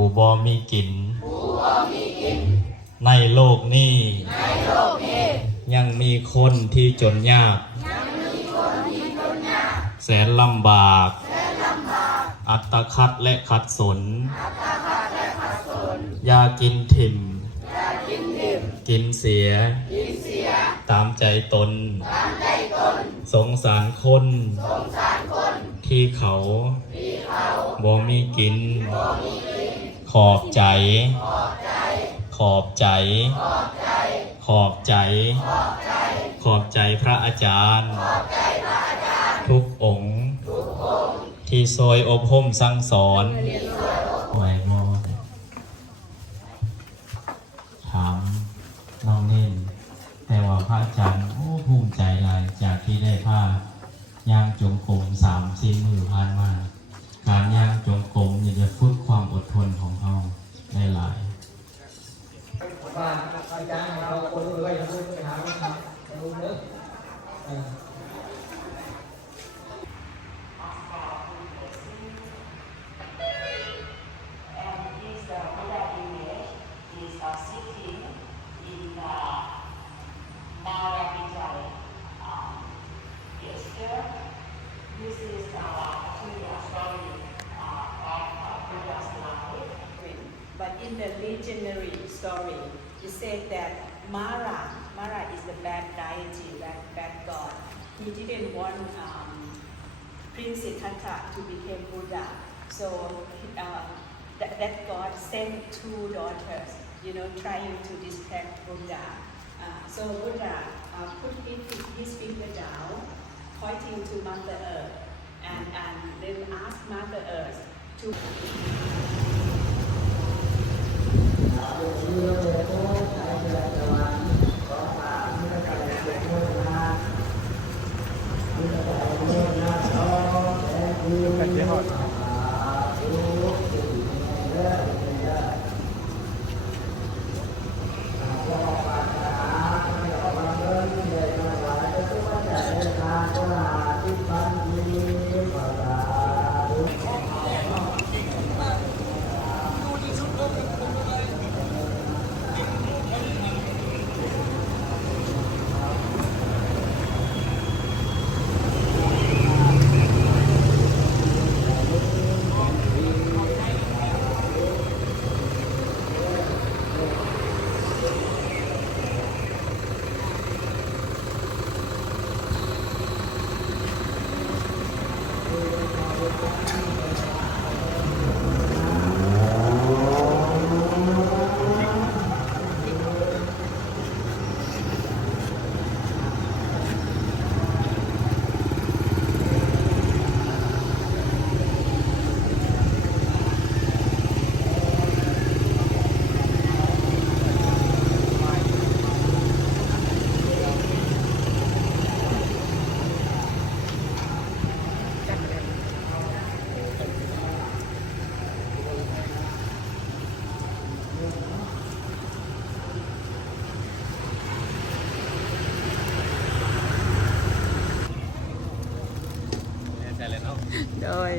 ผู้บ่มีกินในโลกนี้ยังมีคนที่จนยากแสนลำบากอัตคัดและขัดสนยากินถิ่มกินเสียตามใจตนสงสารคนที่เขาบ่มีกินขอบใจขอบใจขอบใจขอบใจพระอาจารย์ทุกองค์ที่ซอยอบรมสั่งสอนไหวมอถามน้องเน่นแต่ว่าพระอาจารย์ภูมิใจหลายจากที่ได้ผ้าย่างจงกรม3-4 มื้อผ่านมาการย่างจงกรมจะฝึกความอดทนของเราได้หลายอาจารย์เราคนรวยอย่างนี้ไปหาลูกค้าลูกเนื้อBut in the legendary story, it said that Mara is the bad deity, bad god. He didn't want Prince Siddhartha to become Buddha. So that god sent 2 daughters, trying to distract Buddha. So Buddha put his finger down, pointing to Mother Earth, and then asked Mother Earth toโดย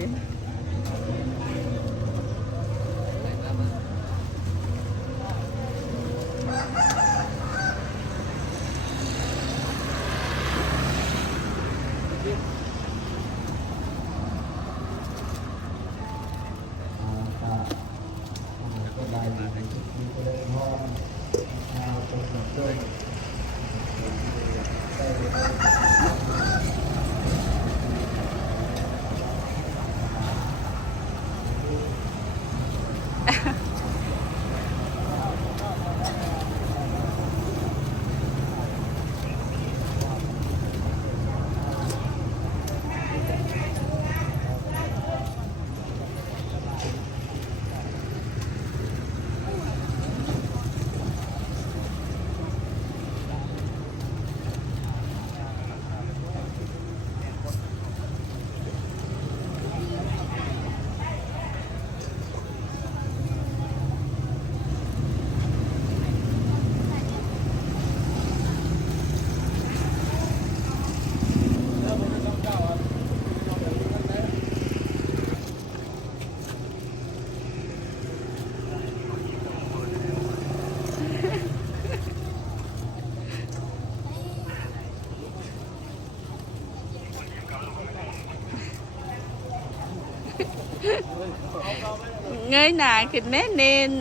เงยหน้าขึ้นแน่เน้น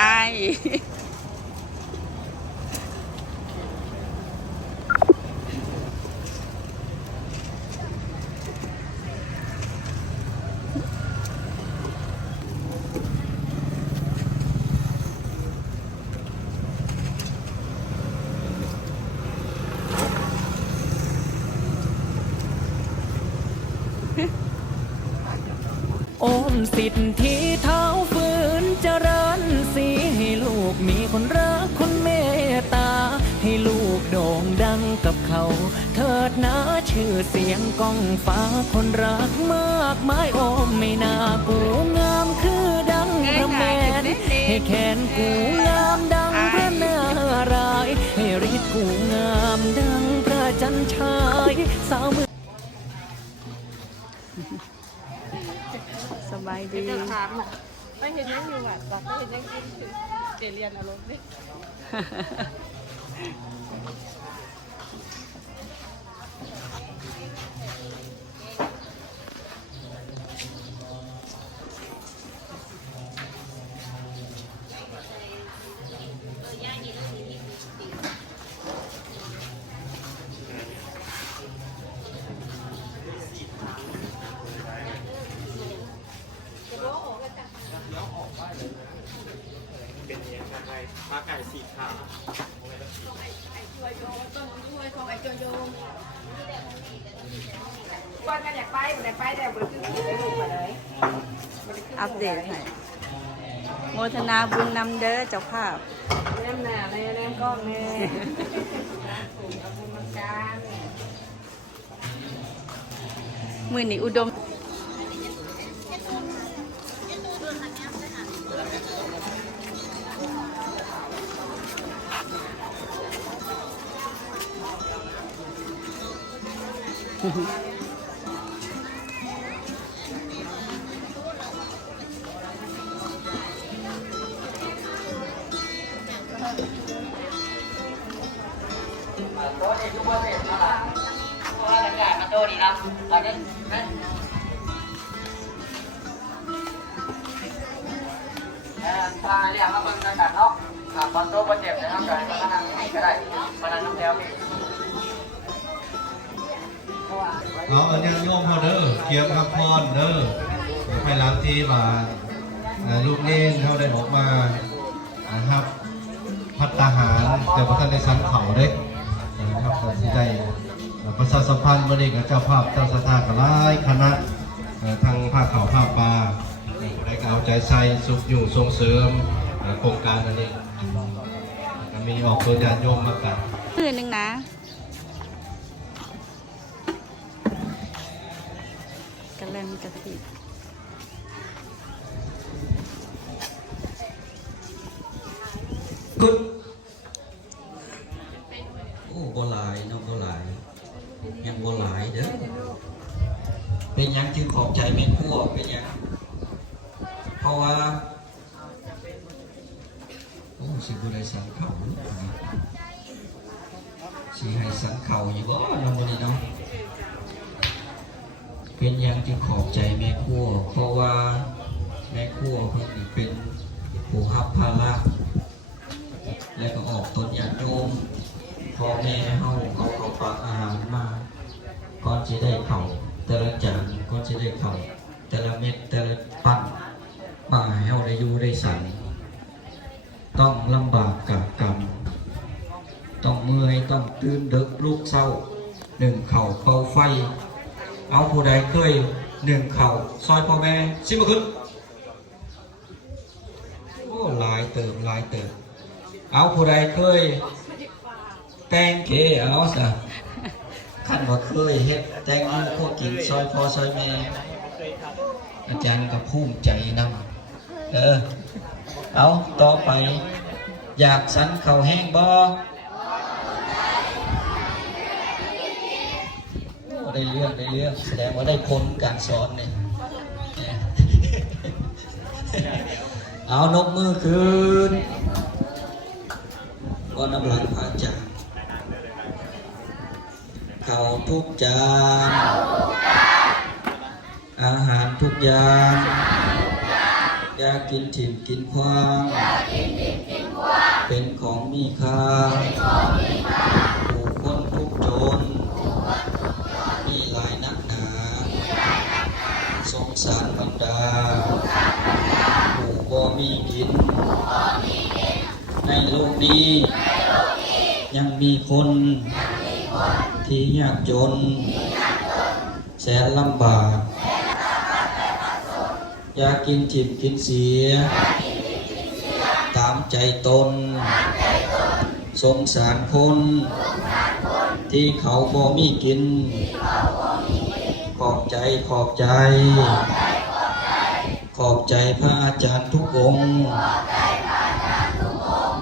อาย โอมสิทธิเท้าฝืนเจริญสีให้ลูกมีคนรักคนเมตตา ให้ลูกโด่งดังกับเขา เถิดนะชื่อเสียงก้องฟ้าคนรักมากมายโอมไม่น่ากูงามคือดังพระแมนให้แขนกูงามดังพระนารายณ์ให้ฤทธิ์กูงามดังพระจันทรายสาวเมือง สบายดี จะถามอ่ะไม่เห็นยังอยู่อ่ะแต่ไม่เห็นยังกินคือเรียนอารมณ์ดิ เป็นยังไงปลาไก่สีขาว ก่อนกันอยากไปแต่ไปแต่บริคือลูกมาเลย อัปเดตให้โมทนาบุญนำเด้อเจ้าภาพ แนมหนาในแนมกล้องเนี่ยสูงกับบุญมันการ มือนี่อุดม โต๊ะนี่ทุกประเทศนะล่ะเพราะว่าบรรยากาศมันโตดีนะตอนนี้พาเรียกมาเบิ่งกันเนาะบอลโต๊ะประเทศนะครับเดี๋ยวให้มานั่งนี่ก็ได้มานั่งน้ำแถวนี่ เอาอันนี้โยมพอเด้อเกียมคำพรเด้อภายหลังที่ว่าลูกเล่นเขาได้ออกมานะครับ พัฒหารแต่พระท่านได้สันเขาเด้นะครับก็สิได้ประชาสัมพันธ์มาดีกับเจ้าภาพเจ้าสถานกับหลายคณะทางภาคเขาภาคปลาได้ก็เอาใจใส่สุขอยู่ส่งเสริมโครงการอันนี้ก็มีออกตัวญาติโยมมากัน มือหนึ่งนะกระเลมกระติบ กุดโอ้บ่หลายเนาะบ่หลายยังบ่หลายเด้อเป็นหยังจึงขอบใจแม่ครัวเป็นหยังเพราะว่าโอ้สิบ่ได้สังเขาสิให้สังเขาอยู่บ่เนาะมื้อนี้เนาะเป็นหยังจึงขอบใจแม่ครัวเพราะว่าแม่ครัวเพิ่นนี่เป็นผู้รับภาระแล้วก็ออกตนญาติโยมพ่อแม่เฮาเอาข้าวปลาอาหารมาก่อนจะได้เข้าแต่ละจานก่อนจะได้เข้าแต่ละเม็ดแต่ละปั้นมาให้เฮาได้อยู่ได้สั่นต้องลำบากกับกรรมต้องเมื่อยต้องตื่นดึกลุกเศร้าหนึ่งเข่าเป่าไฟเอาผู้ใดเคยหนึ่งเข่าซอยพ่อแม่สิมาขึ้นโอ้หลายเติมหลายเติมเอาผู้ใดเคยแต่งเกเอาซะขั้นว่าเคยเฮ็ดแต่งเอาพวกกินซอยพ่อซอยแม่อาจารย์ก็ภูมิใจนำเอาต่อไปอยากสันเข่าแห้งบ่ได้เรื่องแสดงว่าได้พ้นการสอนเนี่ยเอานกมือคืนก็น้ำหลังพระจานข้าวทุกจานอาหารทุกอย่าง ากินถิ่มกินขว้าง เป็นของมีค่าผู้คนทุกข์จน มีหลายนักหนา สงสารบรรดาผู้บ่มีกิน ในโลกนี้ ยังมีคนที่ยากจน แสนลำบาก อยากกินถิบกินเสีย ตามใจตน สงสารคน ที่เขาบ่มีกิน ขอบใจขอบใจ ขอบใจพระอาจารย์ทุกองค์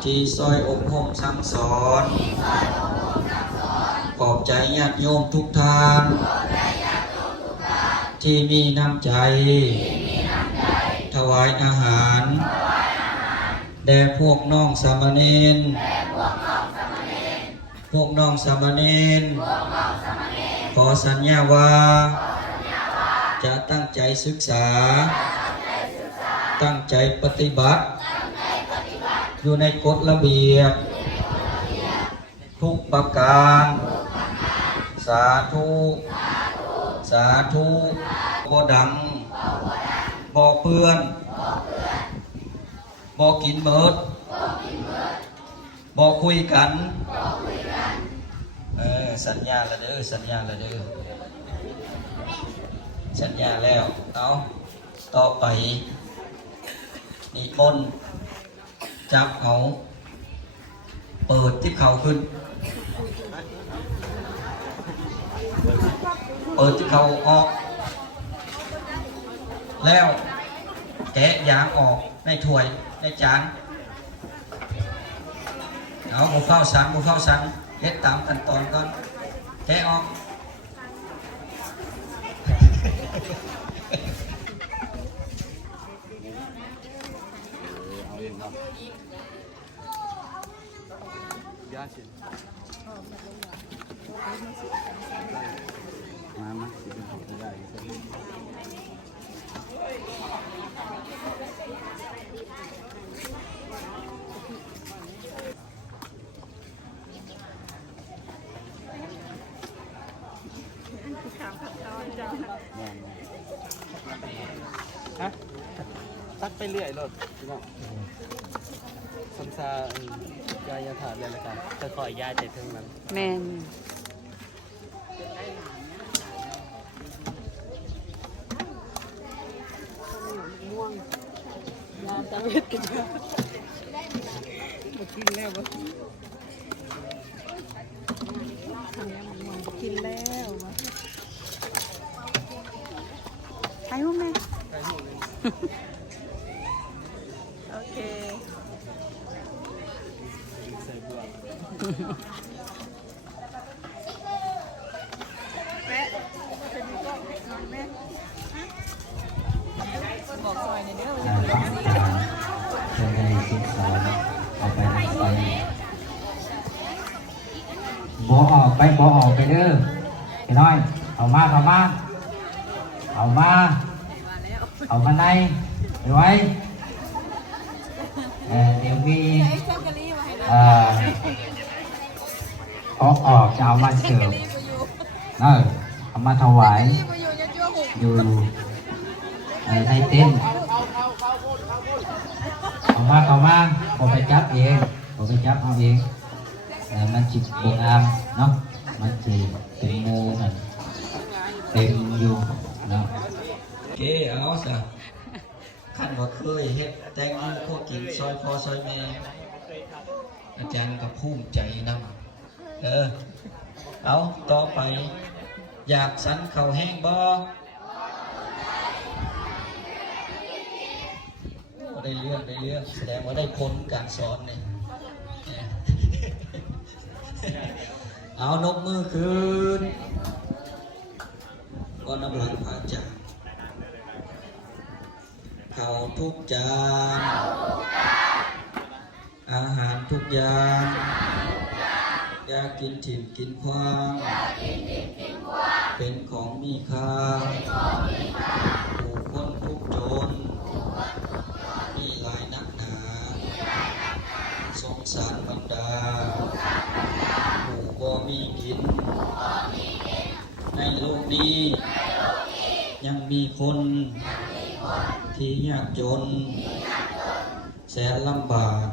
ที่ซอยอบรมสั่งสอน ขอบใจญาติโยมทุกท่าน ที่มีน้ำใจ ถวายอาหาร แด่พวกน้องสามเณร พวกน้องสามเณร ขอสัญญาว่า จะตั้งใจศึกษา ตั้งใจปฏิบัติ อยู่ในกฎระเบียบ ทุกประการ สาธุ สาธุบ่ดังบ่เปื้อนบ่กินเมิดบ่คุยกันสัญญาละเด้อสัญญาละเด้อสัญญาแล้วเอาต่อไปนิมนต์จับเอาเปิดที่เขาขึ้น เปิดที่เขาออก แล้วแกะยางออกในถ้วยในจานเอาบุเฝ้าสันบุเฝ้าสันเฮ็ดตามขั้นตอนก่อนแกะออกตักไปเรื่อยรถพี่น้องสัมซายายาถาดเลยละกันจะคอยยายใจถึงนั้น แมน ม่วงยาตาเวทกันมากินแล้วบ่กินแล้วถ่ายรูปไหมโอเค ใส่บัว บอกซอยในเด้อ จะได้ศึกษาเอาไปไปบ่ออกไปบ่ออกไปเด้อพี่น้อยเอามาเอามาเอามาเอามาในไปไว้เดี๋ยวมีออกจะเอามาเสิร์ฟเอามาถวายอยู่ไทยเต้นเอามาผมไปจับเองผมไปจับเอาเองมันจิตบงอามเนาะมันจิตเป็นงูนั่นเต็มอยู่เนาะ เก๋เอาซะขั้นว่าเคยเฮ็ดแต่งงานพวกกินซอยพ่อซอยแม่อาจารย์ก็ภูมิใจนำเอาต่อไปอยากสันเข่าแห้งบ่ได้เรื่องแสดงว่าได้พ้นการสอนนี่ เอานกมือคืนก็น้ำลายผ่าจานข้าวทุกจานอาหารทุกอย่างอยากกินถิ่นกินขว้างเป็นของมีค่าผู้คนทุกจน มีคนที่ยากจนแสนลำบาก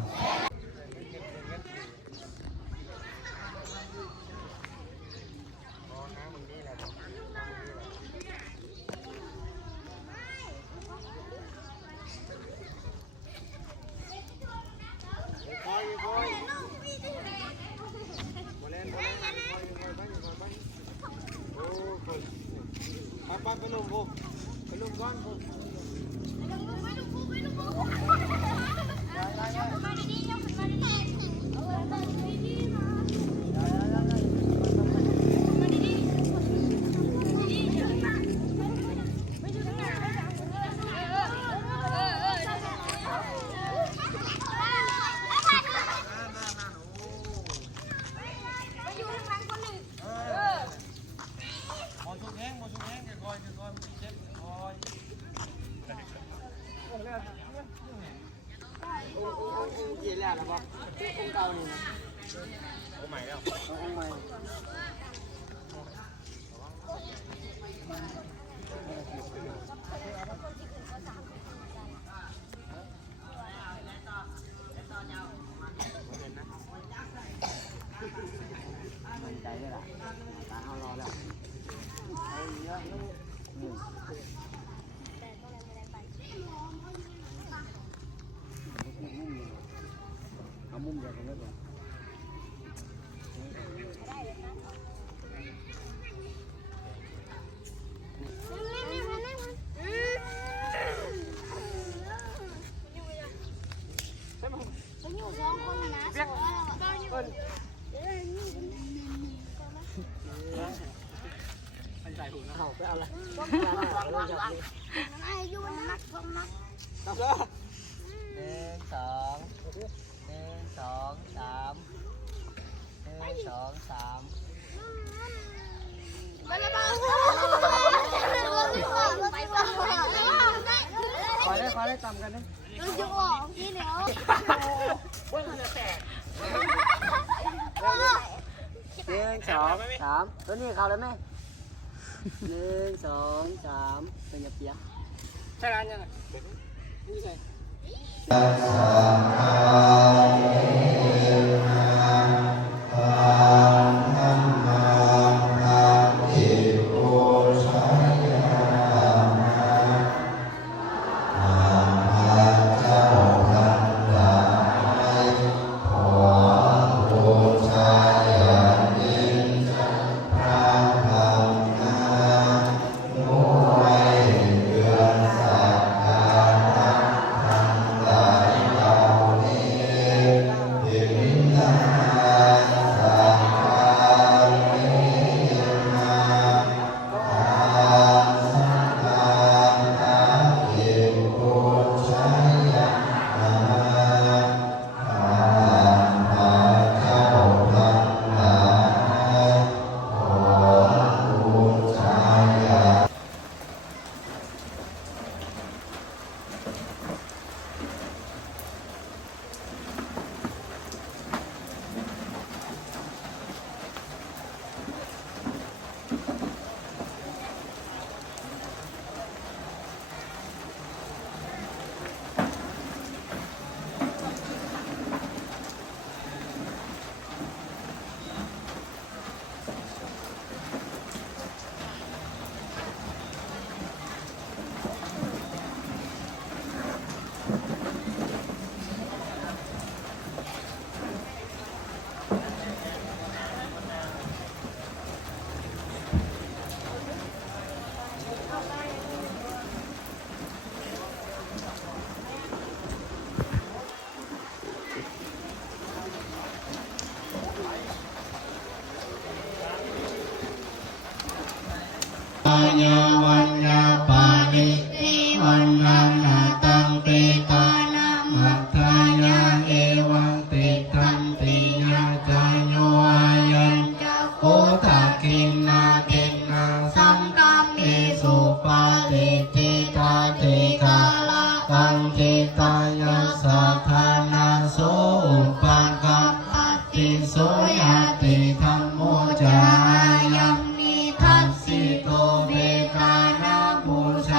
ตัวนี้เขาเลยไหม1 2 3เป็นเปียกใช่ร้านยังไงนี่ใช่ ญาวัญญาปานิวันนังนาตังเปตานังมัทธายาเอวังติทันติยาจายโยอายัญโอทักขินนาเกนังสังกัมมิสุปาติจิตาติกาตังจิตายาสัทธานาโสอุปกัปปติโสยติธัมโมจายัมมิทัสสิโตเบกานาบูชา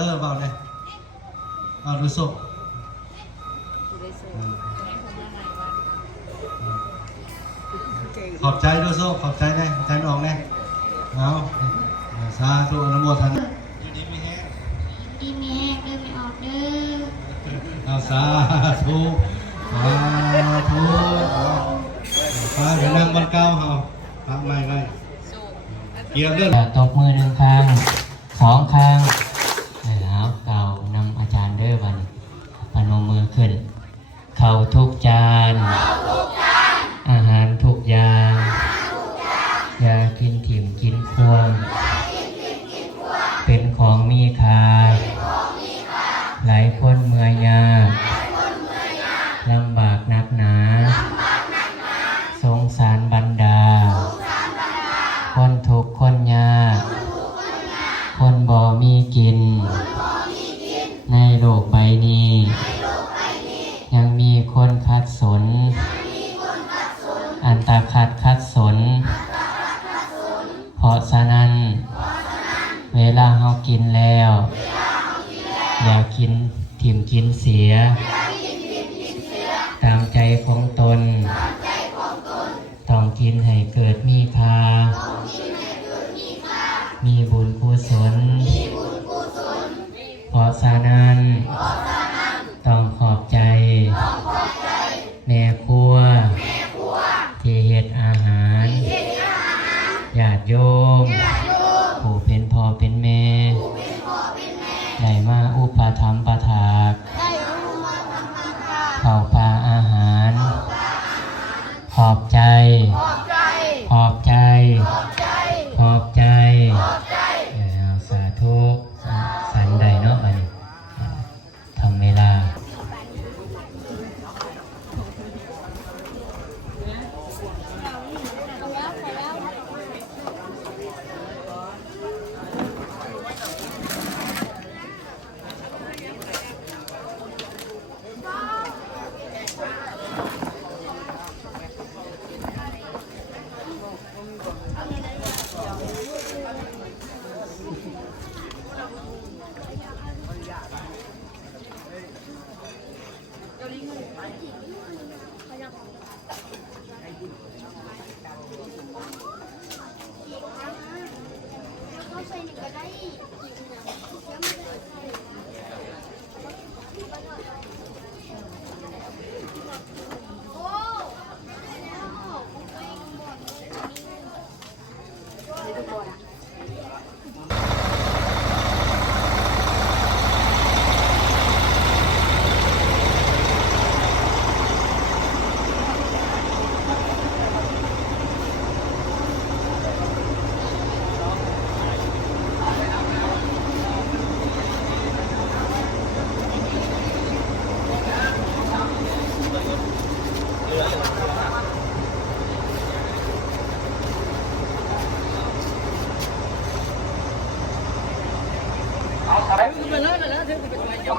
ด้อเบาเลยเอาดูสุกขอบใจดูสุกขอบใจแน่ขอบใจน้องแน่เอาสาธุอนุโมทนาดีมีแห้งเดินไม่ออกเด้อเอาสาธุสาธุฟ้าเดี๋ยวนั่งบนเก้าเอาพักไม่ไว้เกี่ยวเรื่อง ตบมือ1 ครั้ง2 ครั้งแล้วเก่านำอาจารย์เด้อวันพนมมือขึ้นเข้าทุกจานอาหารทุกอย่างอย่ากินถิ่มกินควงเป็นของมีค่าหลายคนเมื่อยยากลำบากหนักหนาสงสารบรรดาคนทุกข์คนยากคนบ่มีกินในโลกใบนี้ยังมีคนขัดสนอันตาขัดสนเพราะฉะนั้นเวลาเฮากินแล้วอย่ากินถิ่มกินเสียตามใจของตนต้องกินให้เกิดมีค่ามีบุญกุศลเพราะฉะนั้นต้องขอบใจแม่ครัวที่เฮ็ดอาหารญาติโยมผู้เป็นพ่อเป็นแม่ได้มาอุปถัมภ์ประทานข้าวปลาอาหารขอบใจขอบใจขอบใจสาธุสันใดเนาะอันนี้ทำเวลา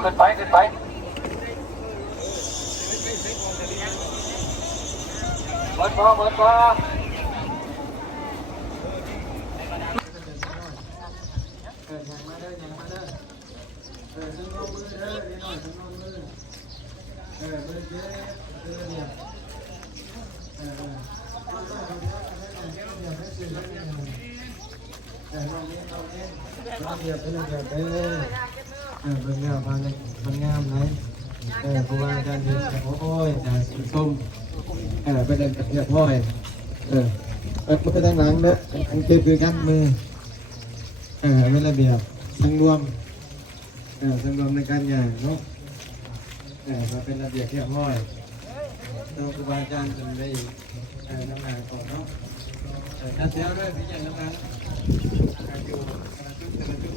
ขึ้นไปขึ้นไปเปิดฟ้าเปิดฟ้ามันงามมันงามไหมเพราะว่าการเรียนโอ้ยแต่สีส้มเป็นเรียบร้อยมือทางหลังเด้ออันเก็บคือกันมือเป็นระเบียบสังรวมในการงานเนาะมาเป็นระเบียบเรียบร้อยเราครูบาอาจารย์จะได้น้ำหนักก่อนเนาะถ้าเสียด้วยพี่ใหญ่น้ำหนักอยู่แต่ละจุด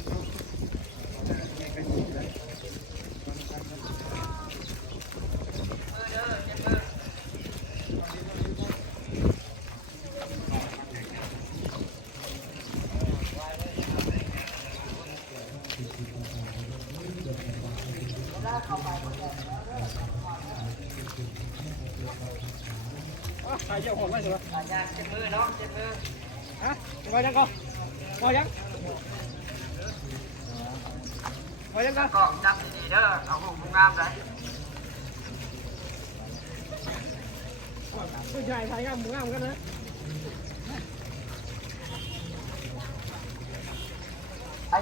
เจ้าของไม่ใช่ไหมเจ็บมือเนาะเจ็บมือฮะยังยังก่อนยัง ไปยังกันกล้องจับดีๆเด้อเอาหูงามเลยผู้ชายไทยงามงามกันนะ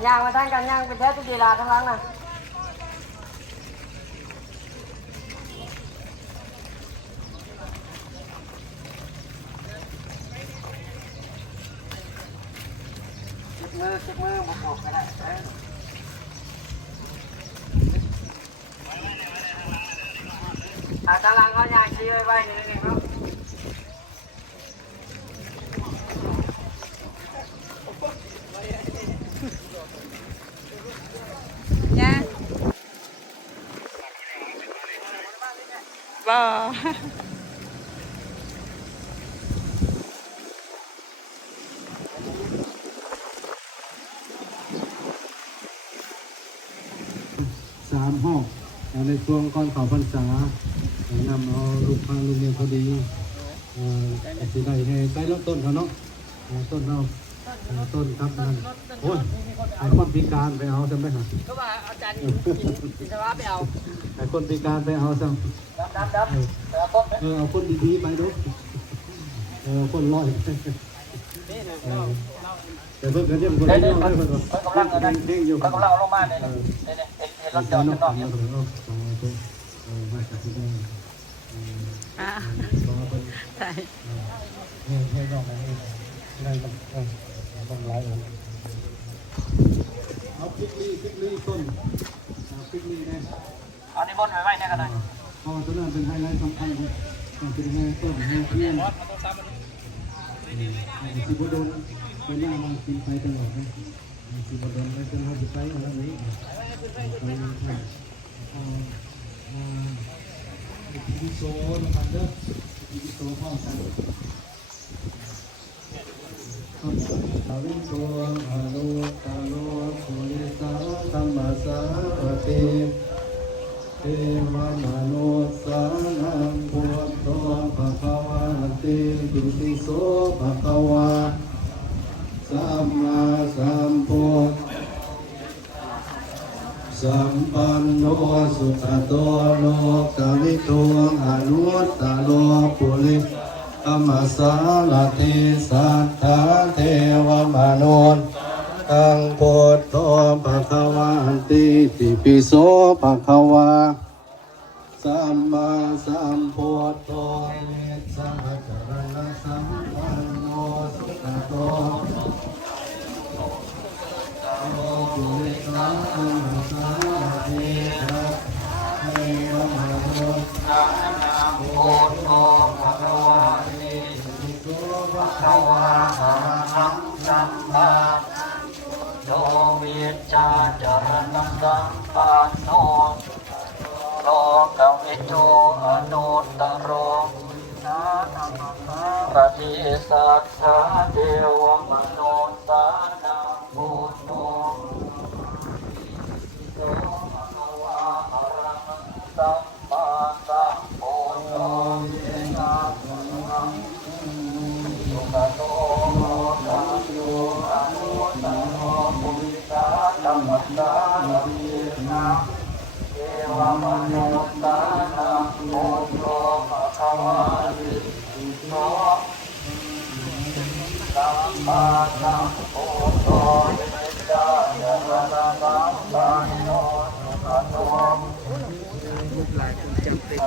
ย่างมาทางกันย่างเป็นแท้ตุดีลาทั้งหลังน่ะเก็บมือบอกกันได้ทางหลังเขาย่างชี้ไว้นิดนึงครับย่าบ่ 3 ห้องในช่วงก่อนเข้าพรรษานำเอาลูกพาลูกเมียพอดีสิได้ให้ใส่ลดต้นเขาเนาะต้นเราต้นครับนั่นโอ้ยไอ้คนพิการไปเอาซ้ำไปหา ก็ว่าอาจารย์กินสวะไปเอา ไอ้คนพิการไปเอาซ้ำ ดับเอาคนดีๆไปดูคนร้อยแต่เพิ่งกันยังคนร้อยเลยเพิ่งกำลังเด้งอยู่ กำลังเอาลงมาเนี่ยเห็นรถจอดข้างนอกเนี่ย อ่ะใช่ ให้นอกนี้ได้ต้องไล่เอาพริกลี่ต้นพริกลี่เนี่ย เอาในบนไว้เนี่ยกันเลย พอต้นนั้นเป็นไฮไลท์สำคัญเลยเป็นไฮต้นไฮเพี้ยนสิบโดนเป็นหน้ามากินไปตลอดนะสิบโดนแล้วจะมาจะไปอะไรนี้ไปพิโซนมันเด้อพิโซพ่อใส่ตาวิโซอาโลตาโลโสริสาธรรมสาเตเทวมนุสานังพุทโธภะคะวะเตปิติโสภะคะวะสัมมาสัมพุทธสัมปันโนสุขโตโลกวิทูอนุตตโลปุริธรรมสารติสัทธาเทวมนุษย์ตังพุทโธภะคะวะติติปิโสภะคะวะสัมมาสัมพุทโธสัมมาจารณะสัมปันโนสุขโตโลกุลิสาธรรมสารติสัทธาเทวมนุษย์ตังพุทโธภะคะวะติติปิโสภะคะวะอะระหังสัมมาโนวิชชาจารณะสัมปันโนโลกวิทูอนุตตโรนาธรรมสารติสัทธาเทวมนุษย์สานังพุทโธโลภะคะวะอะระหังสัมมาสัมพุทโธเยนะสังฆังสุขโตโลกัสโยอนุตตโรปุริสาธรรมสารตินะเทวมนุษย์สานังพุทโธภะคะวะติปิโสสัมมาสัมพุทโธเวชาจารณะสัมปันโนสุขโตหลายคนจำเป็น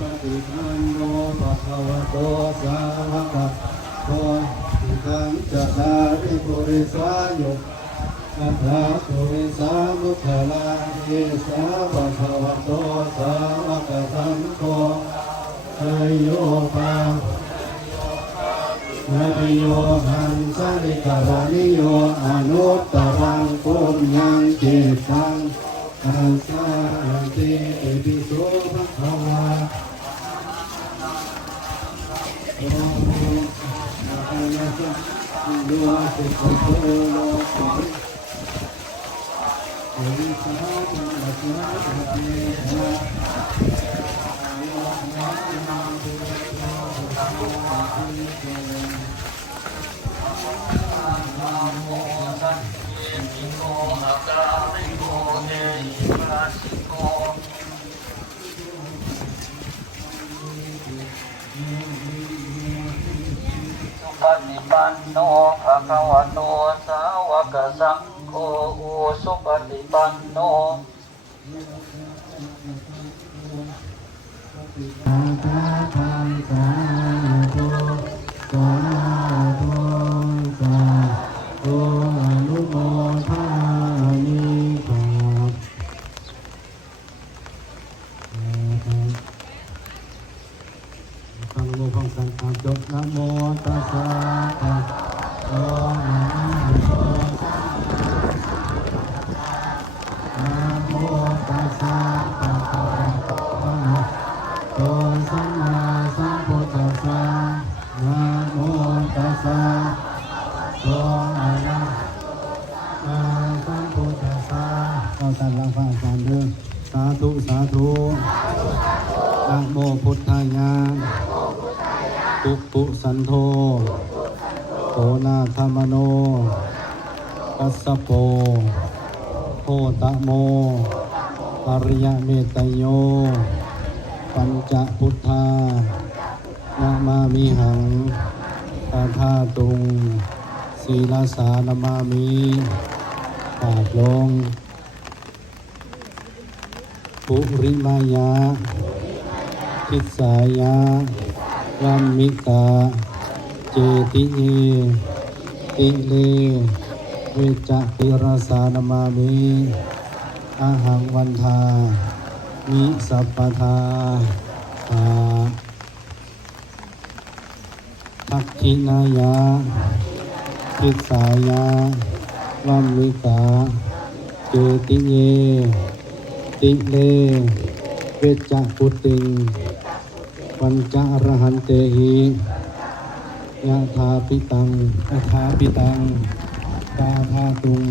ปฏิปันโนภะคะวะโตสาวกโต ขังจัตตาริปุริสายุอัตถาปุริสามุขลาเยสาวะภวะโตสาวกสังโฆอโยปาอริโยหันสาริการานิโยอนุตตรังปุญญังจิตตังอาสาติอิปิโสภะคะวะโอโหอะระยะสัมโยสิกขโตโลกุโอวิสาตุมัสสะเทนะปฏิปันโนภะคะวะโตสาวกสังโฆสุปฏิปันโน อาตาธังสาธุสาธุสาธุอนุโมทามิครับฟังโมฟังสันตามจบนะโมตัสสะภะคะวะโตนะโมตัสสะภะคะวะโตสัมมาสัมพุทธัสสะนะโมตัสสะโตอะระหะสัมพุทธัสสะเราตัดละพระอาจารย์เด้อสาธุสาธุนะโมพุทธายะปุปปุสันโธโสนาคามโนกัสสโปโหตะโมอริยเมตโยปัญจพุทธานามามิหังตาธาตุงศีลาสานามามิปากลงปุริมายาทิสายาวัมมิกาเจติเยติเลเวจติราสานามามิอาหังวันทามิสัพพทาทักขินายาทิสายาวัมมิกาเจติเยติเลเวจกุติงปัญจอรหันเตหิยะถาปิตังอัฏฐาปิตังตาธาตุง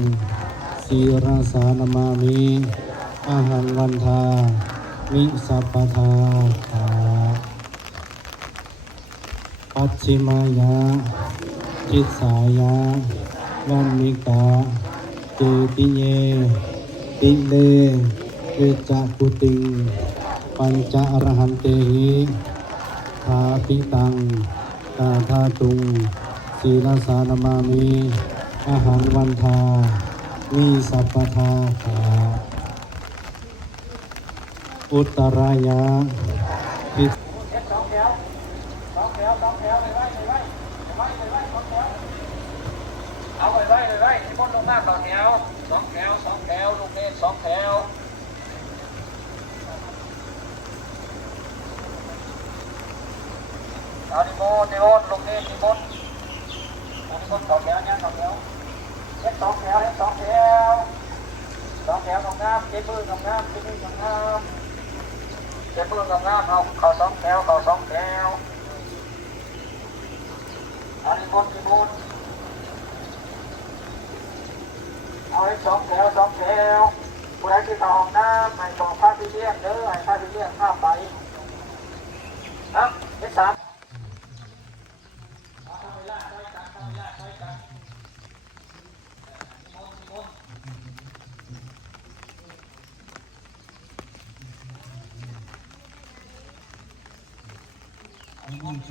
สีราสานามามิอาหังวันทามิสัพพทาปัจฉิมายาทิสายาวัมมิกาเจติเยติเลเวจกุติงปัญจอรหันเตหิทาปิตังตาธาตุงสีลาสานามามิอาหังวันทามิสัพพทาอุตตรายาทิเอาไปไว้เลยไว้ที่พ้นลงหน้าต่อแถวสองแถวสองแถวลูกเมฆสองแถวเอาดิโมดิโมลูกเมฆดิโมเอาดิโมสองแถวเนี่ยสองแถวเฮ็ดสองแถวเฮ็ดสองแถวสองแถวงามๆเจ็บมืองามๆเจ็บมืองามๆเจ็บมืองามๆเอาเข้าสองแถวเข้าสองแถวเอาดิโมดิโมเอาให้สองแถวสองแถวผู้ใดที่เข้าห้องน้ำให้บอกพระพี่เลี้ยงเด้อให้พระพี่เลี้ยงข้าไปนะเฮ็ดสามนิมนต์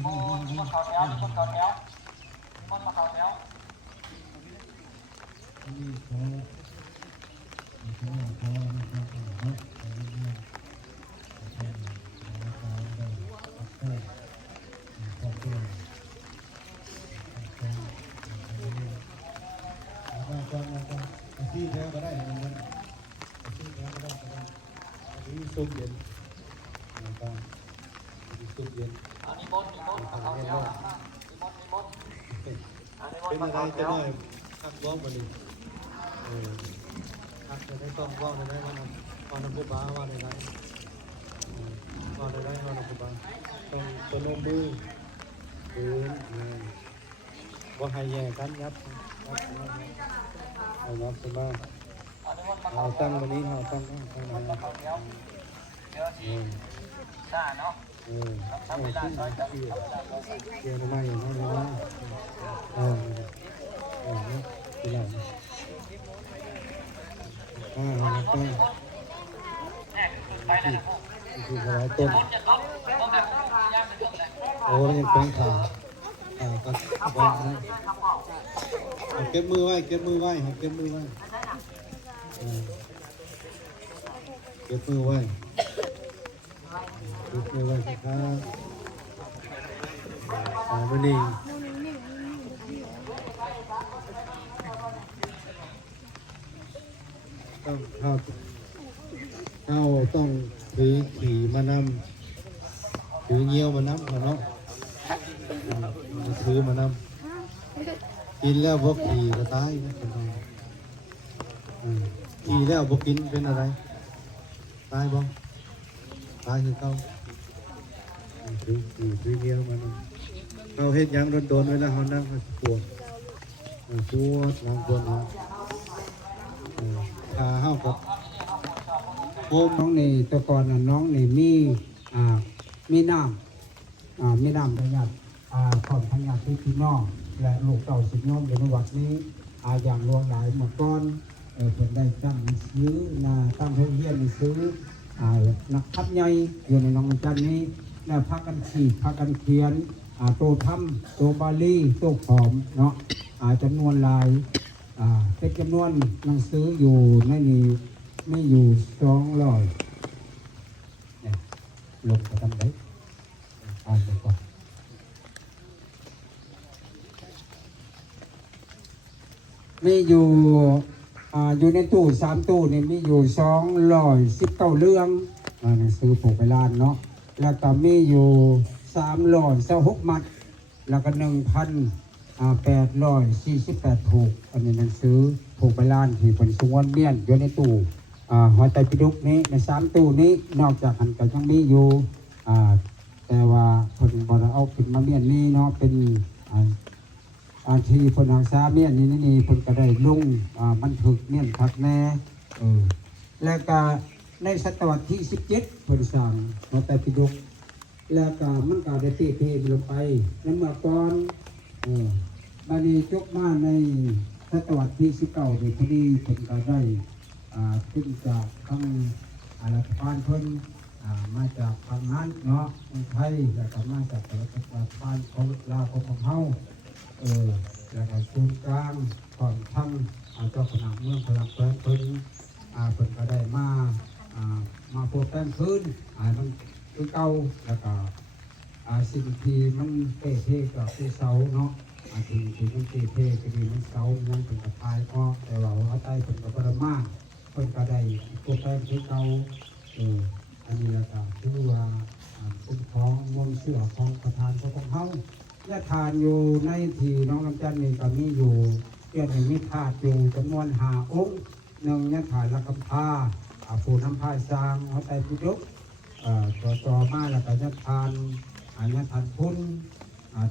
เข้าแถวนิมนต์เข้าแถวนิมนต์มาเข้าแถว เ อาชีพแล้วก็ได้มันอาชีพแล้วก็ได้อันนี้ซุปเย็นนะครับซุปเย็นนิมนต์เขาเจ้าเป็นอะไรจะหน่อยทักร้องมาดิทักจะได้ต้องว่าได้ว่าน้ำผู้บ้าว่าได้ว่าได้ว่าน้ำผู้บ้าต้องตัวลงมือว่าให้แย่กันยับเอานับสมาเอาตั้งวันนี้เอาตั้งมาเอาขึ้นเกี่ยวอะไรอย่างนั้นนะทีหลังตั้งคือหลายต้นโอ้ยังแป้งขาก็วางนะเก็บมือไว้เก็บมือไว้เก็บมือไว้เก็บมือไว้เก็บมือไว้ครับวันนี้ต้องถือขี่มานำถือเงี้ยวมานำเนาะถือมานำกินแล้วพวกขี่ก็ตายนะคนเราขี่แล้วพวกกินเป็นอะไรตายบ้างตายคือเขาถือเงี้ยวมานำเราเห็นยังโดนๆเวลาเขานั่งปวดน้ำปวดขาห้าวกับน้องนี่ตะกอนน้องนี่มีน้ำประหยัดของพญาติพี่น้องและลูกเต่าสิโยมอยู่ในวัดนี้อย่างหลวงหลายหมดก้อนเพิ่นได้ตั้งซื้อตั้งโรงเรียนซื้อนักขับใหญ่อยู่ในน้องจันนี้แล้วพักกันขีดพักกันเขียนโตธรรมโตบาลีโตขอมเนาะจำนวนลายเป็นจำนวนหนังสืออยู่ในนี้ไม่อยู่200เนี่ยลงไปทำได้อ่านไปก่อนมีอยู่ในตู้3ตู้นี่มีอยู่219เรื่องหนังสือปกไปล้านเนาะแล้วก็มีอยู่326มัดแล้วก็1,848ถูกอันนี้หนังสือผูกไปล้านที่เป็นสวนเมียนอยู่ในตู้หอไตรปิฎกนี้ใน3ตู้นี้นอกจากอันก็ยังมีอยู่แต่ว่าคนบอเอาขึ้นมาเมียนนี้เนาะเป็นที่คนหางซาเมียนนี่คนก็ได้ลุ่งบันทึกเมียนทักแน่แล้วก็ในศตวรรษที่17คนสั่งหอไตรปิฎกแล้วก็มันก็ได้ตีเพลลงไปในเมื่อก่อนบัดนี้จบมาในศตวรรษที่19นี่พอดีเพิ่นก็ได้ขึ้นจากทางรัฐบาลเพิ่นมาจากทางนั้นเนาะไทยแล้วก็มาจากรัฐบาลของลาวของเฮาแล้วก็ศูนย์กลางก่อนทั้งเจ้าคณะเมืองพลังแปลงเพิ่นก็ได้มาโปรแกรมคืนมันคือเก่าแล้วก็สิ่งที่มันเทกับที่เสาเนาะสิ่งที่มันเทก็ดีมันเสายังเป็นกระพายเพราะแต่ว่าหัวใจเป็นกระปรมาเพิ่นก็ได้โปรแกรมที่เก่าอันนี้แล้วก็คือว่าเป็นของมนต์เสือของประธานของเฮาและทานอยู่ในที่น้องลำจันนี่ก็มีอยู่เกี่ยวกับมีธาตุอยู่จำนวน5องค์1ยะถาละกำพาผู้นำพายสร้างหัวใจปิฎกต่อมาแล้วก็ยะทานยะทานพุน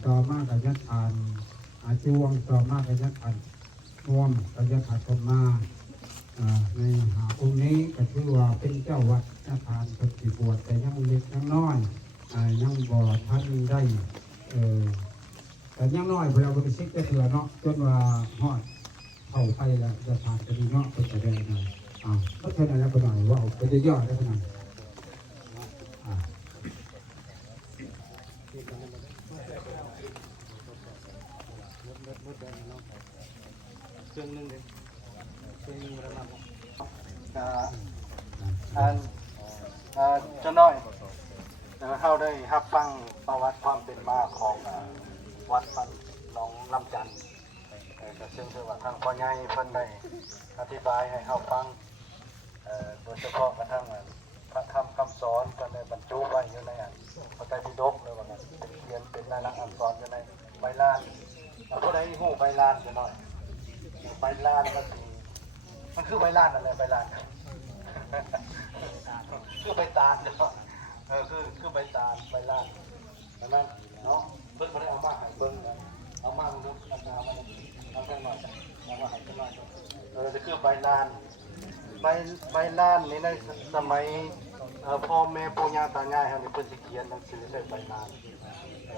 ต่อมาก็ยะทานจวงต่อมาก็ยะทานน่วมก็ยะทานต้นมาในองค์นี้ก็ถือว่าเป็นเจ้าวัดยะทานปฏิบวชแต่ยังเล็กยังน้อยยังบ่ท่านได้แต่ยังน้อยเราบริสุทธิ์จะเถื่อเนาะจนว่าฮอดเข้าไปแล้วจะผ่านจะดีเนาะเป็นอะไรนะก็เท่านั้นแล้วก็หน่อยว่าเป็นยอดได้ขนาดเครื่องนึงเลยเครื่องนึงระดับจะน้อยเข้าได้รับฟังประวัติความเป็นมาของวัดบ้านหนองลำจันทน์ ก็ซึ่งคือว่าทางพ่อใหญ่เพิ่นได้อธิบายให้เฮาฟังโดยเฉพาะกระทั่งพระธรรมคำสอนก็ได้บรรจุไว้อยู่ในพระไตรปิฎกเลยว่าเป็นเขียนเป็นลายลักษณ์อักษรอยู่ในใบลานผู้ใดฮู้ใบลานจะหน่อยใบลานมันคือใบลานอะไรใบลานคือใบตาลเนาะคือใบตาลใบลานนั้นเนาะเพิ่นบ่ได้เอามาให้เบิ่งเอามาดูเอาจังหน่อยเอามาให้จังหน่อยจะคือใบลานใบลานนี่ในสมัยพ่อแม่ปู่ย่าตายายเฮานี่เพิ่นสิเขียนหนังสือใส่ใบลาน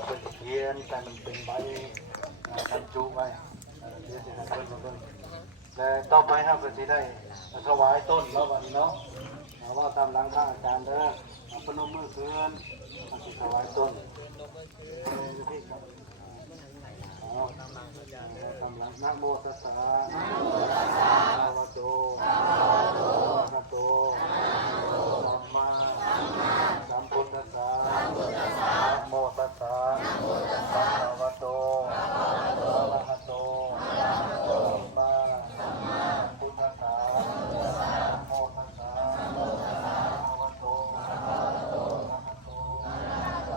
เพิ่นสิเขียนแต่มันเป็นใบบรรจุไว้เดี๋ยวสิให้เพิ่นมาเบิ่งและต่อไปเฮาก็สิได้ถวายต้นแล้วบัดนี้เนาะว่าตามหลังทางอาจารย์เด้อพนมมือขึ้นสิถวายต้นที่ครับตามหลังนะโมตัสสะนะโมตัสสะภะคะวะโตอะระหะโตสัมมาสัมพุทธัสสะนะโมตัสสะภะคะวะโตอะระหะโตสัมมาสัมพุทธัสสะนะโมตัสสะภะคะวะโตอะระหะโตสัมมา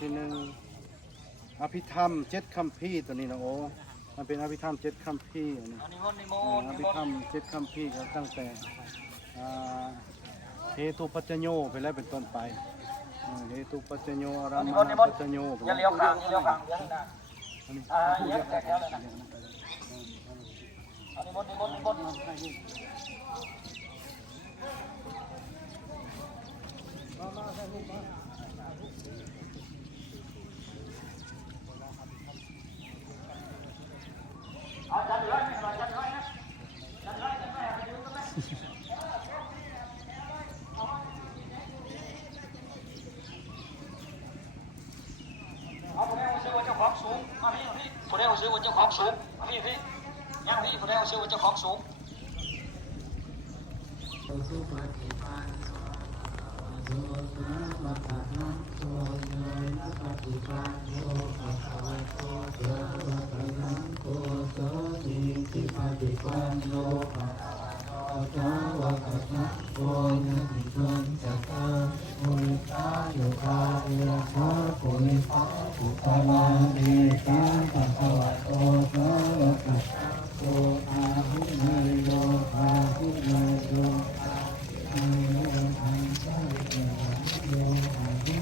ที่หนึ่งอภิธรรม7 คัมภีร์ตัวนี้นะโอ้มันเป็นอภิธรรม7 คัมภีร์อันนี้อภิธรรม7 คัมภีร์ก็ตั้งแต่เหตุปัจจโยไปแล้วเป็นต้นไปเหตุปัจจโยอารามณปัจจโยอย่าเลี้ยวข้างอย่าเลี้ยวข้างเดี๋ยวนะเยอะแก่แล้วนะอันนี้บนสูงมาพี่ผู้ใดเอาซื้อวันเจ้าของสูงมาพี่ย่างพี่ผู้ใดเอาซื้อวันเจ้าของสูง โออาหุเนโยอาหุเนโยอาโยอังสะโยอาหุ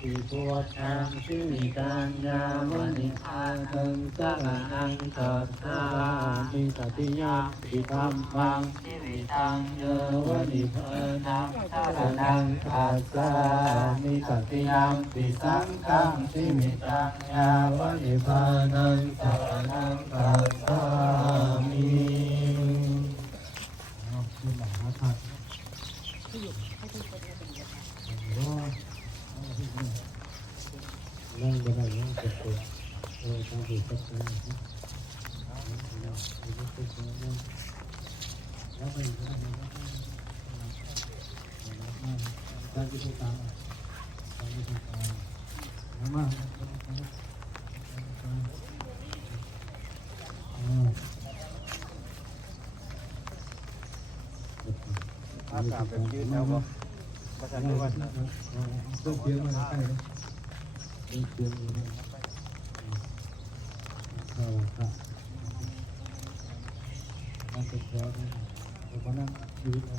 ติปัวชังสิมิตัญญาวนิพานังสะนังกัสสามิสติยาปิธัมมังสิริตังเยวนิพานังสะนังกัสสามิสติยาปิสังฆังสิมิตัญญาวนิพานังสะนังกัสสามินั่งบนไหนนั่งเจ็บตัวตาหูตัดตัวแล้วไปก็ได้ตาที่ตาตาที่ตาน้ำมาอากาศเป็นยืดแล้วก็ประชันด้วยต้องเพียงมาใกล้ต้องเพียงเข้าค่ะนั่งเป็นแถวแล้วก็นั่งยืดเอา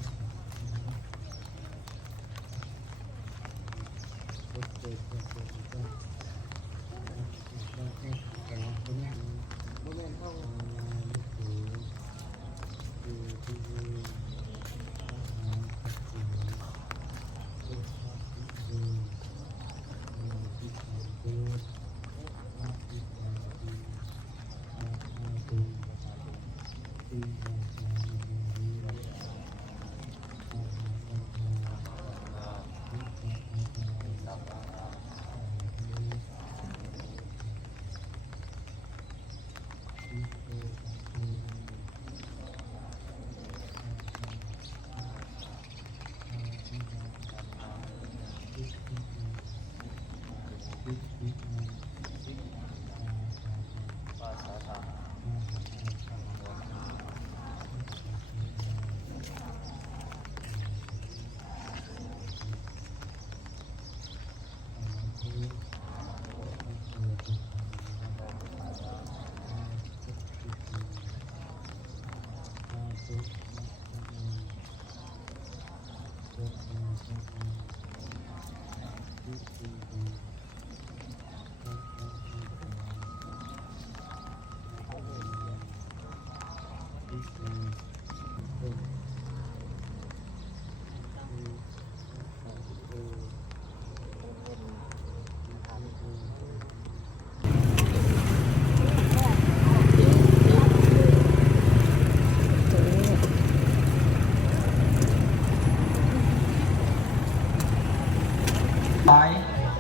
ไป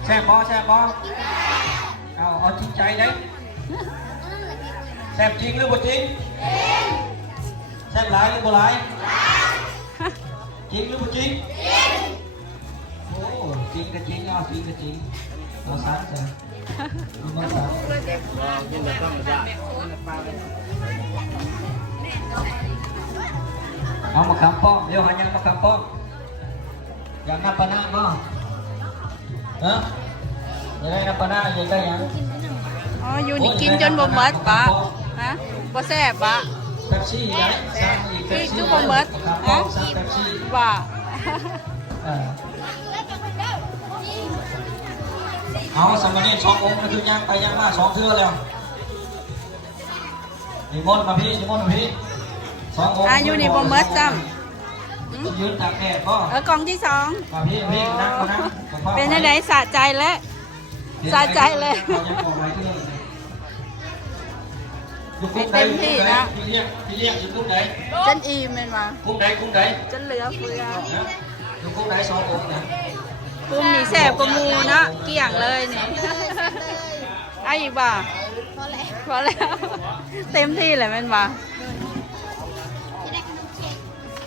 แซ่บบ่แซ่บบ่เอาจริงใจđấyแซ่บจริงหรือบ่จริงแซ่บหลายหรือบ่หลายจริงหรือบ่จริงโอ้จริงก็จริงเอาจริงก็จริงเอาซัดจ้ะมาซัดเอามาคำป้องเดี๋ยวหายังมาคำป้องอยากนับปะนะบ่ฮะอยากได้นับปะนะอยากได้ยัง อ๋ออยู่นี่กินจนบ่หมดปะฮะบ่แซ่บปะ เป๊ปซี่ได้สั่งอีกเป๊ปซี่ คือบ่หมด ฮะ ฮะ สั่งเป๊ปซี่ ว่า เอาสมณี2 องค์นะคือย่างไปย่างมา2 เทื่อแล้วนิมนต์มาพี่นิมนต์มาพี่2 องค์ อยู่นี่บ่หมดจ้ำ ยืนตากแดดก็ กล่องที่สอง มาพี่พี่นั่งมานั่ง เป็นจังได๋สะใจแล้วสะใจเลย เต็มที่นะ พี่เรียกอยู่กุ้งไหน จนอิ่มแม่นว่า กุ้งไหน จนเหลือเฟือ อยู่กุ้งไหน2 องค์นะ กุ้งนี่แซ่บกว่าหมูเนาะเกลี่ยงเลยนี่เอาอีกบ่พอแล้วเต็มที่เลยแม่นบ่อ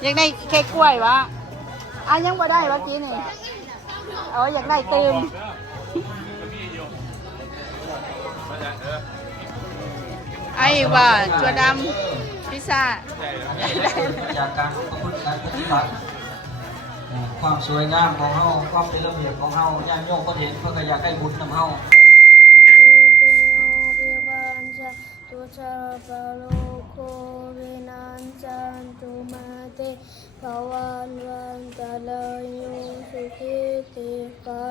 ยากได้เค้กกล้วยวะยังบ่ได้วะกี้นี่อยากได้ตืมเอาอีกบ่จัวดำพิซซ่า จากการประพฤติการปฏิบัติความสวยงามของเฮาความเป็นระเบียบของเฮาญาติโยมก็เห็นเพื่อก็อยากได้บุญนำเฮา ตุชาปโลโควินันจันตุมาเตภวันวันตะลายุสุขิติกา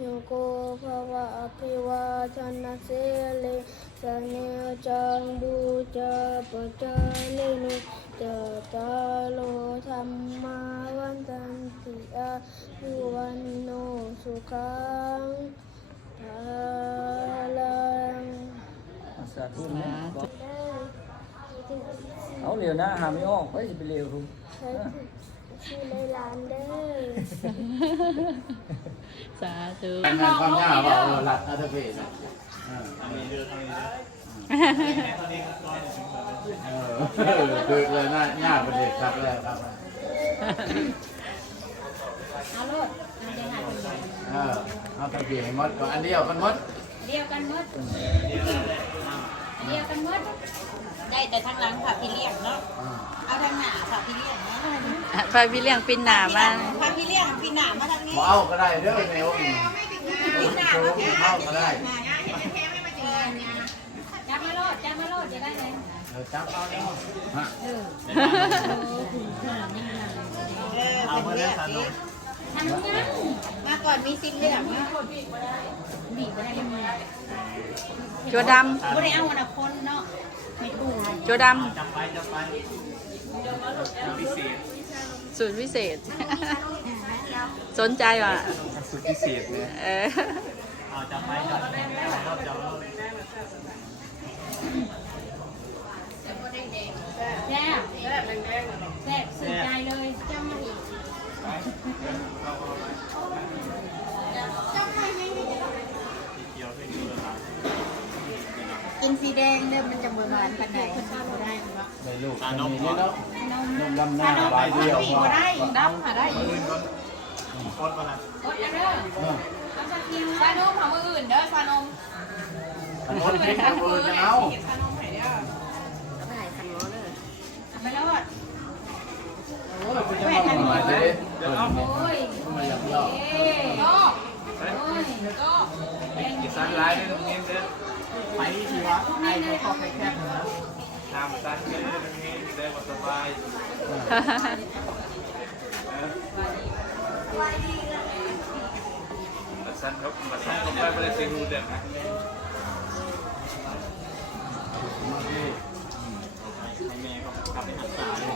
ยุโกภวะอภิวาทนาเสเลสเนจังบูจาปจาลินุจตาโลธรรมาวันตันติอายุวันโนสุขังภาลัง สาธุนะเอาเร็วนะหาไม่ออกเฮ้ยจะไปเร็วคุณ ชื่อในร้านเด้อ สาธุ เป็นความยากว่าหลัดอัตเพศคือเลยน่ายากประเด็นครับแล้วครับเอาตะเกียบมดก่อนอันเดียวกันมดเดียวกันหมดได้แต่ทางหลังค่ะพี่เลี้ยงเนาะเอาทางหน้าค่ะพี่เลี้ยงเนาะ พาพี่เลี้ยงปินหนามา ค่ะพี่เลี้ยงพี่หน้ามาทางนี้ เอาก็ได้เด้อแมวเข้าก็ได้ จับมาโลดจะได้เลย จับเอาแล้วเอามาเลยค่ะทำยังมาก่อนมีสิทธิ์เลือกเนาะบีบไปได้เลย จัวด ไม่ได้เอาวันละคนเนาะไม่ถูก ำจัวดำสูตรพิเศษ สนใจว่ะ สุดพิเศษเนี่ย จับไปรอบจับแซ่บสุดใจเลยจำมาอีกกินสีแดงเริ่มมันจะหวานๆขนาดไหนเขาได้ไหมวะ ในลูกอันนี้เนาะนมดำหน้าใบเดียวพอ ได้ดำค่ะได้โคตรมาละ กดเด้อซานมของมืออื่นเด้อซานม มดให้คนอื่นเอา ซานมไหนเด้อไปไหนคันล้อเลยไปแล้วอ่ะ แม่ทันมาเลย โอ้ยก็อีกสันลายนึงตรงนี้เด้อไปที่วัดไอ้เขาเข้าแคบๆนะทำสันเลยตรงนี้ได้หมดสบายสันครับสันลงไปไม่ได้เสียงรูเด็กนะให้แม่เขาทำให้หันตาเลย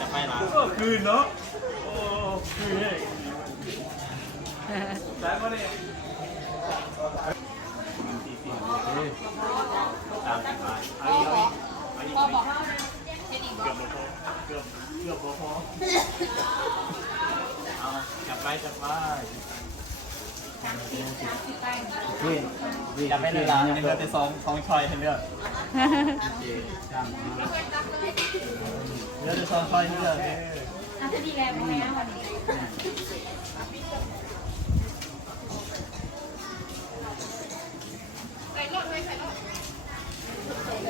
จะไปหลังคืนเนาะโอ้คืนเลยใช่ปะเนี่ยตามไปพอบอกเขาเกือบพอเอาจับไปจับไปเลยล่ะให้เลือกได้สองชอยให้เลือกเลือกได้สองชอยให้เลือกอาจจะดีแล้วไหมวันนี้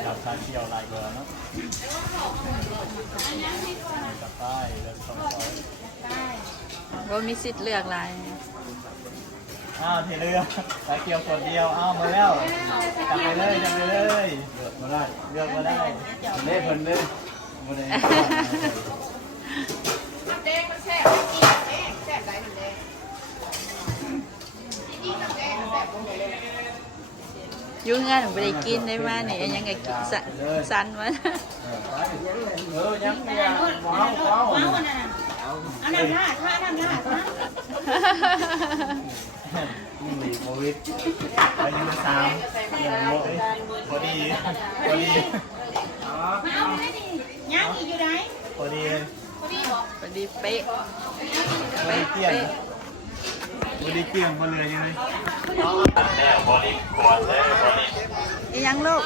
จับชาเขียวลายเบอร์เนาะจับไปเลือกสองชอยว่ามีสิทธิ์เลือกอะไร เทเรือสายเกี่ยวคนเดียวมาแล้วจับไปเลยเลือกมาได้เล่เพลินเลยมาเลยน้ำแดงมันแซ่บกินแซ่บไหลน้ำแดงจริงๆน้ำแดงแซ่บหมดเลย ยุ่งงานไปได้กินได้มาเนี่ยยังไงกินสันวะยังไม่อยากว้าวอันนั้นล่ะท่านั่นล่ะมีโควิดไปยังมาสามพอดีมาเอาไม่ได้ดิย่างอีกอยู่ไหน พอดีเลย พอดีเป๊ะ พอดีเกลี้ยงพอดีเกลี้ยงมาเลยยังไง อีหยังลูก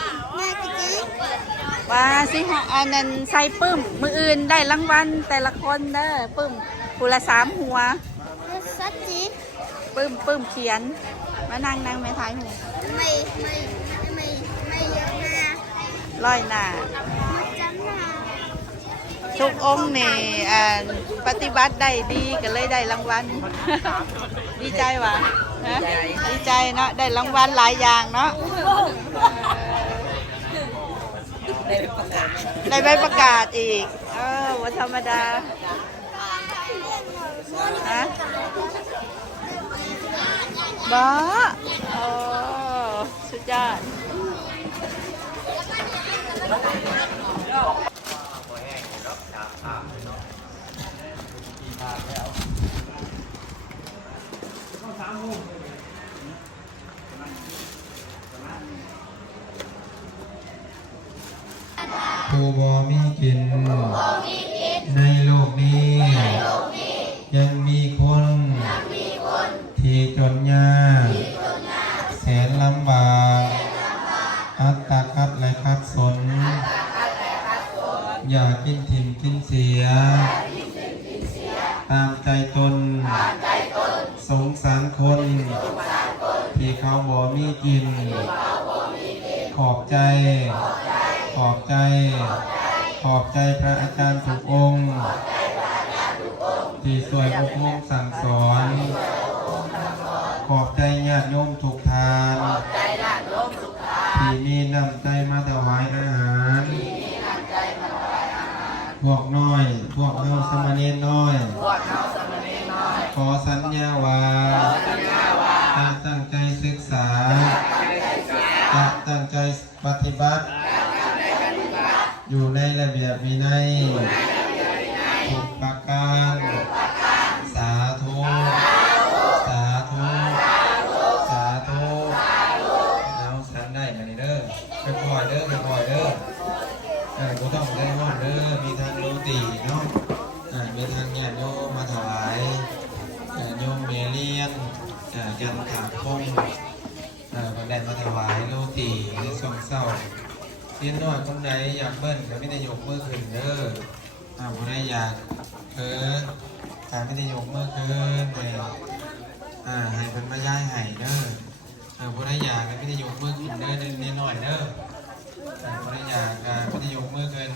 ว่าสิฮะอันนั้นใส่ปึ้มมืออื่นได้รางวัลแต่ละคนเด้อปึ้มผู้ละ3 หัว สัจจิ ปึ้มเขียนมานั่งแม่ทายหู ไม่เยอะนะ ร้อยหน้า มาจำนะ ทุกองค์นี่ปฏิบัติได้ดีก็เลยได้รางวัล ดีใจวะฮะดีใจเนาะได้รางวัลหลายอย่างเนาะได้ใบประกาศอีกวันธรรมดาฮะบ้าโอ้สุดยอด ผู้บ่มีกินในโลกนี้ ยังมีคนที่จนยากแสนลำบากอัตตาคัดและคัดสน อยากกินถิ่นกินเสีย ตามใจตน สงสารคน ที่เขาบ่มีกิน ขอบใจพระอาจารย์ทุกองค์ ที่ช่วยอบรมสั่งสอน ขอบใจญาติโยมทุกทาน ที่มีน้ำใจมาถวายอาหาร พวกน้อย พวกเฮาสมณีน้อย ขอสัญญาว่าจะตั้งใจศึกษา จะตั้งใจปฏิบัติ อยู่ในระเบียบวินัยทุกประการสาธุสาธุสาธุเอาสันได้มานี่เด้อค่อยๆเด้อค่อยๆเด้อกูต้องได้ห้องเด้อมีทางโรตีเนาะมีทางญาติโยมมาถวายโยมเมเลียนยันถาคงมาได้มาถวายโรตีในช่วงเศร้าเรียนน้อยคนใดอยากเบิ้ลก็ไม่ได้ยกมือขึ้นเด้อคนใดอยากการไม่ได้ยกมือขึ้นให้เป็นมาย้ายให้เด้อคนใดอยากก็ไม่ได้ยกมือขึ้นเด้อเรียนน้อยเด้อคนใดอยากไม่ได้ยกมือขึ้น